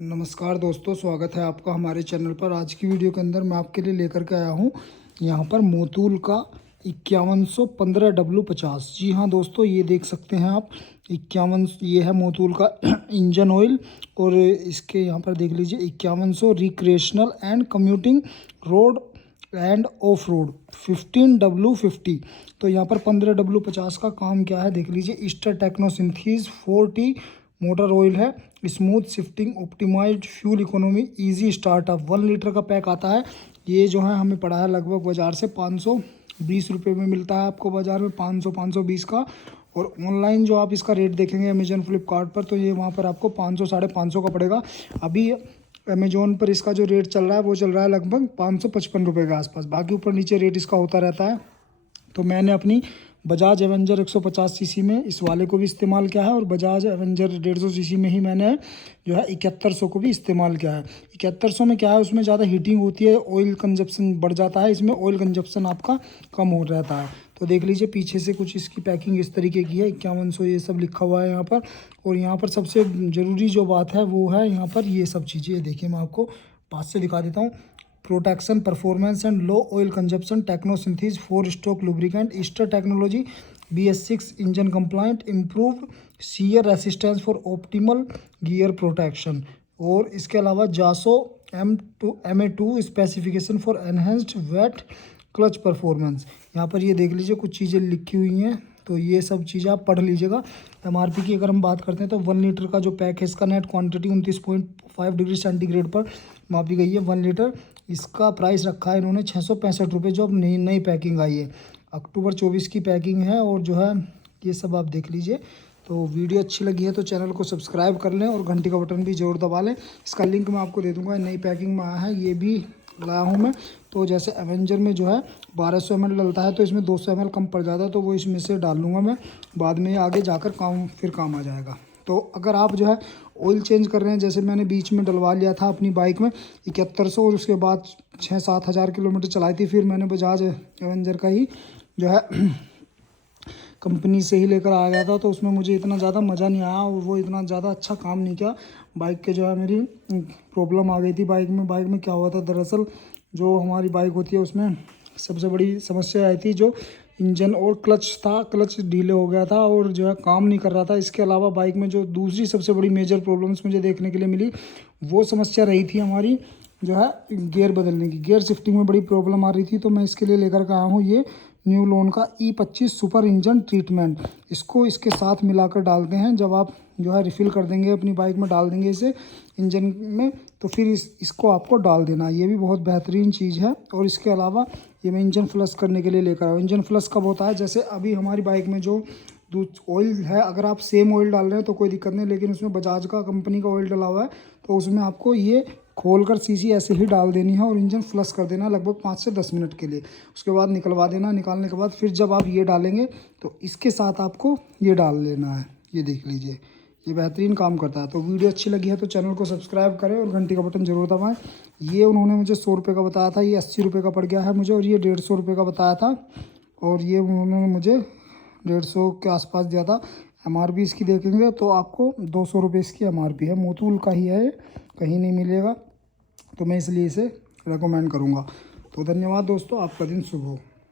नमस्कार दोस्तों, स्वागत है आपका हमारे चैनल पर। आज की वीडियो के अंदर मैं आपके लिए लेकर के आया हूँ यहाँ पर मोतूल का 5115W50। जी हाँ दोस्तों, ये देख सकते हैं आप 51, ये है मोतूल का इंजन ऑयल। और इसके यहाँ पर देख लीजिए 5100 recreational and commuting road and off road 15W50। तो यहाँ पर 15W50 का काम क्या है देख लीजिए। Ester techno synthese 4T motor oil है। Smooth shifting, optimised fuel economy, easy startup. 1 litre का पैक आता है। ये जो है हमें पड़ा है लगभग बाज़ार से 520 रुपये में मिलता है आपको बाज़ार में 500-520 का। और ऑनलाइन जो आप इसका रेट देखेंगे अमेजोन फ्लिपकार्ट पर, तो ये वहाँ पर आपको 500-550 का पड़ेगा। अभी अमेजोन पर इसका जो रेट चल रहा है वो चल रहा है लगभग 555 रुपये के आसपास। बाकी ऊपर नीचे रेट इसका होता रहता है। तो मैंने अपनी बजाज एवेंजर 150 सीसी में इस वाले को भी इस्तेमाल किया है, और बजाज एवेंजर 150 सीसी में ही मैंने जो है 7100 को भी इस्तेमाल किया है। 7100 में क्या है, उसमें ज़्यादा हीटिंग होती है, ऑयल कंजप्शन बढ़ जाता है। इसमें ऑयल कंजप्शन आपका कम हो रहता है। तो देख लीजिए पीछे से कुछ इसकी पैकिंग इस तरीके की है। 5100 ये सब लिखा हुआ है यहाँ पर। और यहाँ पर सबसे ज़रूरी जो बात है वो है यहाँ पर ये सब चीज़ें। देखिए मैं आपको पास से दिखा देता हूँ। Protection, performance and low oil consumption, techno synthese 4 stroke lubricant, ester technology, BS6 engine compliant, improve shear resistance for optimal gear protection. और इसके अलावा JASO MA2 specification for enhanced wet clutch performance. यहाँ पर ये देख लीजिए कुछ चीज़ें लिखी हुई हैं, तो ये सब चीज़ें आप पढ़ लीजिएगा। MRP की अगर हम बात करते हैं तो 1 लीटर का जो पैक है इसका नेट क्वांटिटी 29.5 डिग्री सेंटीग्रेड पर मापी गई है। 1 लीटर इसका प्राइस रखा है इन्होंने 665 रुपये, जो अब नई पैकिंग आई है। अक्टूबर 24 की पैकिंग है। और जो है ये सब आप देख लीजिए। तो वीडियो अच्छी लगी है तो चैनल को सब्सक्राइब कर लें और घंटी का बटन भी ज़रूर दबा लें। इसका लिंक मैं आपको दे दूँगा। नई पैकिंग में आया है, ये भी लाया हूँ मैं। तो जैसे एवेंजर में जो है 1200 ml डलता है, तो इसमें 200 ml कम पड़ जाता है, तो वो इसमें से डाल लूँगा मैं बाद में, आगे जाकर काम आ जाएगा। तो अगर आप जो है ऑयल चेंज कर रहे हैं, जैसे मैंने बीच में डलवा लिया था अपनी बाइक में 7100, और उसके बाद 6-7 हज़ार किलोमीटर चलाई थी, फिर मैंने बजाज एवेंजर का ही जो है कंपनी से ही लेकर आ गया था। तो उसमें मुझे इतना ज़्यादा मज़ा नहीं आया, और वो इतना ज़्यादा अच्छा काम नहीं किया। बाइक के जो है मेरी प्रॉब्लम आ गई थी बाइक में क्या हुआ था दरअसल, जो हमारी बाइक होती है उसमें सबसे बड़ी समस्या आई थी जो इंजन और क्लच था। क्लच ढीले हो गया था और जो है काम नहीं कर रहा था। इसके अलावा बाइक में जो दूसरी सबसे बड़ी मेजर प्रॉब्लम्स मुझे देखने के लिए मिली, वो समस्या रही थी हमारी जो है गियर बदलने की। गियर शिफ्टिंग में बड़ी प्रॉब्लम आ रही थी। तो मैं इसके लिए लेकर के आया हूँ ये न्यू लोन का E25 सुपर इंजन ट्रीटमेंट। इसको इसके साथ मिलाकर डालते हैं। जब आप जो है रिफ़िल कर देंगे अपनी बाइक में, डाल देंगे इसे इंजन में, तो फिर इसको आपको डाल देना। ये भी बहुत बेहतरीन चीज़ है। और इसके अलावा ये मैं इंजन फ्लश करने के लिए लेकर आया हूँ। इंजन फ्लश कब होता है, जैसे अभी हमारी बाइक में जो ऑयल है, अगर आप सेम ऑयल डाल रहे हैं तो कोई दिक्कत नहीं, लेकिन उसमें बजाज का कंपनी का ऑयल डला हुआ है, तो उसमें आपको ये खोलकर सीसी ऐसे ही डाल देनी है और इंजन फ्लश कर देना लगभग 5 से 10 मिनट के लिए। उसके बाद निकलवा देना। निकालने के बाद फिर जब आप ये डालेंगे तो इसके साथ आपको ये डाल लेना है। ये देख लीजिए, ये बेहतरीन काम करता है। तो वीडियो अच्छी लगी है तो चैनल को सब्सक्राइब करें और घंटी का बटन ज़रूर दबाएं। ये उन्होंने मुझे 100 रुपये का बताया था, ये 80 रुपये का पड़ गया है मुझे, और ये 150 रुपये का बताया था, और ये उन्होंने मुझे 150 के आसपास दिया था। MRP इसकी देखेंगे तो आपको 200 रुपये इसकी MRP है। मोतूल का ही है, कहीं नहीं मिलेगा, तो मैं इसलिए इसे रेकमेंड करूँगा। तो धन्यवाद दोस्तों, आपका दिन शुभ हो।